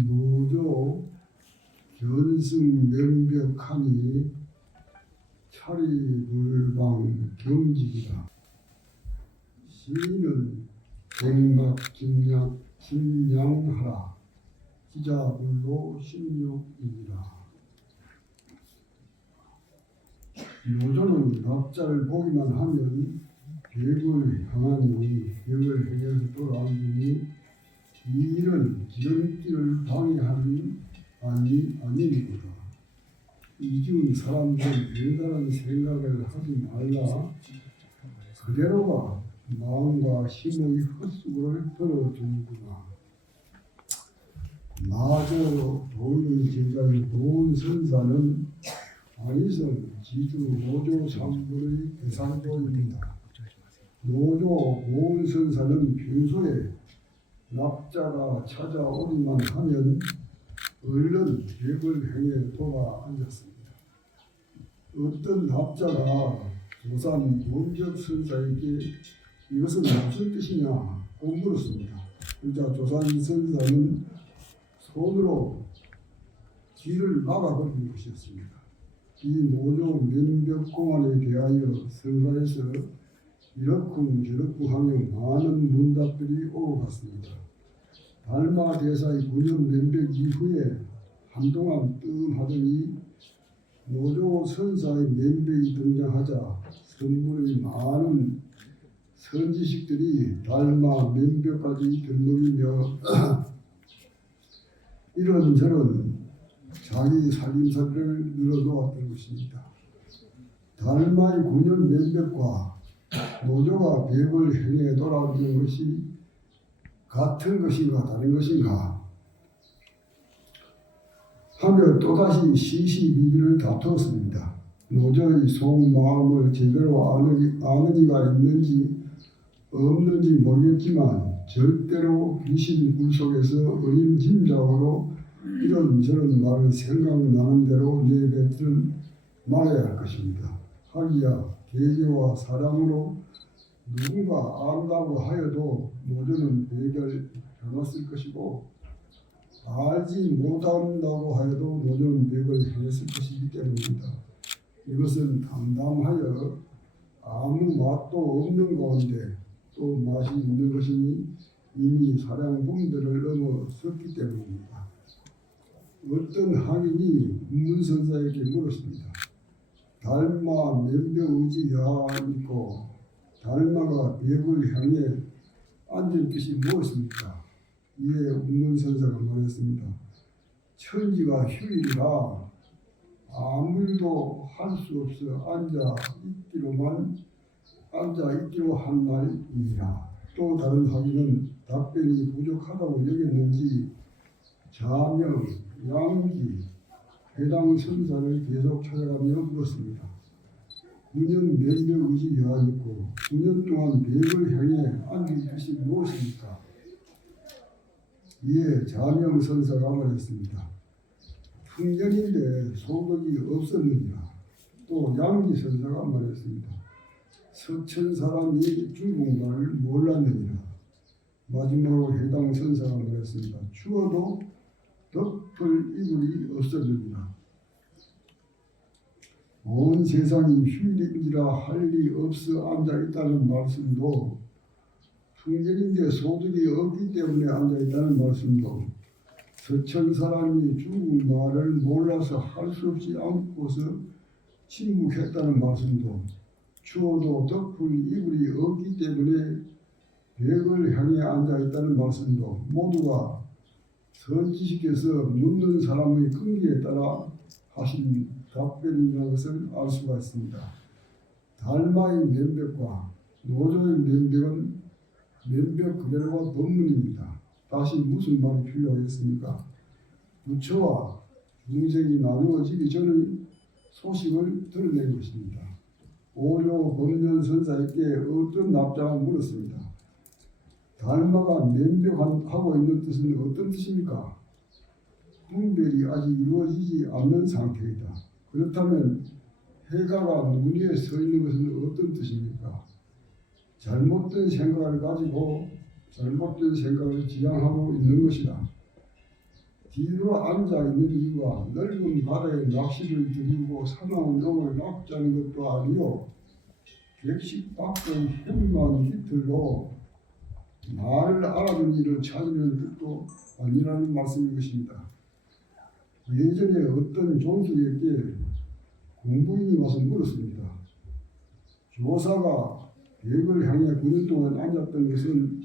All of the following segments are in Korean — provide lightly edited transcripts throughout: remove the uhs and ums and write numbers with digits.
노조 견승명백하니 차리불방 경직이다. 시인은 백막김약 김양하라 기자불로 16입니다. 노조는 납자를 보기만 하면 벽을 향하니 벽을 향해서 돌아오니 이 일은 지름길을 방해하는 아니니까. 이중 사람들 별다른 생각을 하지 말라. 그대로가 마음과 힘의 헛수고를 들어주는구나. 마저 도인의 제자의 도은 선사는 안희성 지주 노조 상부의 대상도입니다. 노조 도은 선사는 평소에 납자가 찾아오기만 하면 얼른 벽을 향해 돌아 앉았습니다. 어떤 납자가 조산 원적 선사에게 이것은 무슨 뜻이냐 물었습니다. 그러자 조사인 선사는 손으로 길을 막아버린 것이었습니다. 이 노조 면벽공안에 대하여 선사에서 이렇군 저렇군 하며 많은 문답들이 오고 갔습니다. 달마 대사의 9년 면벽 이후에 한동안 뜸하더니 노조 선사의 면벽이 등장하자 선물의 많은 선지식들이 달마 면벽까지 들먹이며 이런저런 자기 살림살이를 늘어놓았던 것입니다. 달마의 9년 면벽과 노조가 벽을 행해 돌아오는 것이 같은 것인가 다른 것인가 하며 또다시 시시비비를 다투었습니다. 노조의 속마음을 제대로 아는 이가 있는지 없는지 모르겠지만 절대로 귀신 물속에서 어림짐작으로 이런저런 말을 생각나는 대로 내뱉지는 말아야 할 것입니다. 하기야 계계와 사랑으로 누군가 안다고 하여도 노조는 배결 해놨을 것이고 알지 못한다고 하여도 노조는 배결 해냈을 것이기 때문입니다. 이것은 담담하여 아무 맛도 없는 가운데 또 맛이 있는 것이니 이미 사량분별을 넘어섰기 때문입니다. 어떤 항인이 문선사에게 물었습니다. 달마 면벽의지 여하있고 달마가 벽을 향해 앉을 것이 무엇입니까? 이에 운문선사가 말했습니다. 천지가 휴일이라 아무 일도 할 수 없어 앉아 있기로 한 날이니라. 또 다른 학인은 답변이 부족하다고 여겼는지 자명, 양기, 해당 선사를 계속 찾아가며 물었습니다. 9년 면벽의지 여하있고 9년 동안 벽을 향해 앉을 것이 무엇입니까? 이에 자명 선사가 말했습니다. 풍년인데 소득이 없었느니라. 또 양기 선사가 말했습니다. 서천 사람이 중국말을 몰랐느니라. 마지막으로 해당 선사가 말했습니다. 추워도 덮을 이불이 없었느니라. 온 세상이 휴일인지라 할 리 없어 앉아있다는 말씀도 풍년인데 소득이 없기 때문에 앉아있다는 말씀도 서천 사람이 중국말을 몰라서 할 수 없이 앉고서 침묵했다는 말씀도 추워도 덮을 이불이 없기 때문에 벽을 향해 앉아있다는 말씀도 모두가 선지식께서 묻는 사람의 끈기에 따라 하신 답변이라는 것을 알 수가 있습니다. 달마의 면벽과 노조의 면벽은 면벽 그대로가 법문입니다. 다시 무슨 말이 필요하겠습니까? 부처와 중생이 나누어지기 전의 소식을 드러낸 것입니다. 오조 법륜선사에게 어떤 납자가 물었습니다. 달마가 면벽하고 있는 뜻은 어떤 뜻입니까? 분별이 아직 이루어지지 않는 상태이다. 그렇다면 해가가 눈 위에 서 있는 것은 어떤 뜻입니까? 잘못된 생각을 가지고 잘못된 생각을 지향하고 있는 것이다. 뒤로 앉아있는 이유가 넓은 바다에 낚시를 들이고 사나운 용을 낚자는 것도 아니요 객식 밖의 현만 깃들로 나를 알아준 이를 찾으려는 뜻도 아니라는 말씀인 것입니다. 예전에 어떤 종수에게 공부인이 와서 물었습니다. 조사가 벽을 향해 9년 동안 앉았던 것은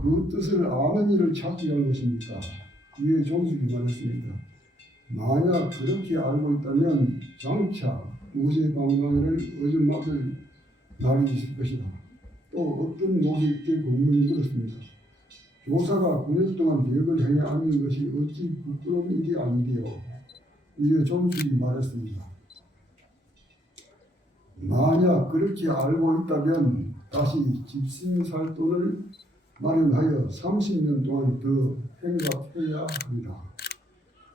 그 뜻을 아는 이를 찾기 위한 것입니까? 이에 종수이 말했습니다. 만약 그렇게 알고 있다면 장차 무쇠방망이를 얻어맞을 날이 있을 것이다. 또 어떤 노객께 공문이 물었습니다. 조사가 9년 동안 벽을 향해 앉는 것이 어찌 부끄러운 일이 아니되요. 이에 종수이 말했습니다. 만약 그렇게 알고 있다면 다시 집신살 돈을 마련하여 30년 동안 더 행각해야 합니다.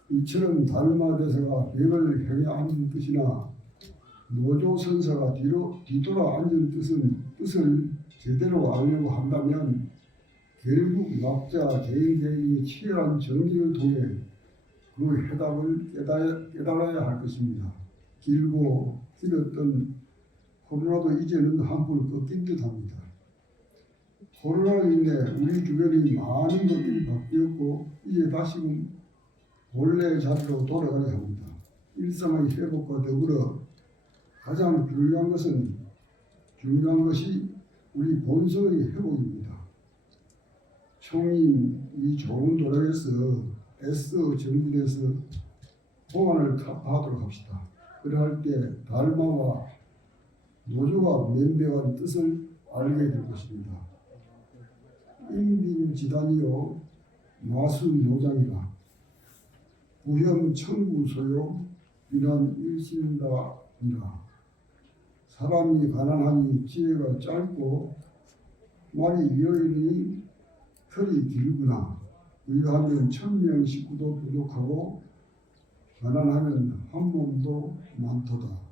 이처럼 달마대사가 벽을 향해 앉은 뜻이나 노조 선사가 뒤돌아 앉은 뜻을 제대로 알려고 한다면 결국 낙자 개인의 치열한 정진을 통해 그 해답을 깨달아야 할 것입니다. 길고 길었던 코로나도 이제는 한풀 꺾인 듯합니다. 코로나로 인해 우리 주변이 많은 것들이 바뀌었고 이제 다시금 원래 자리로 돌아가야 합니다. 일상의 회복과 더불어 가장 중요한 것이 우리 본성의 회복입니다. 총인 이 좋은 도락에서 애써 정진해서 공안을 타파하도록 합시다. 그러할 때 달마와 노조가 면배한 뜻을 알게 될 것입니다. 인빈지단이요 마수노장이라 부현 천구소요 비난 일신다니라. 사람이 가난하니 지혜가 짧고 말이 비어있으니 털이 길구나. 의하면 1000명 식구도 부족하고 가난하면 한 몸도 많도다.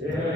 제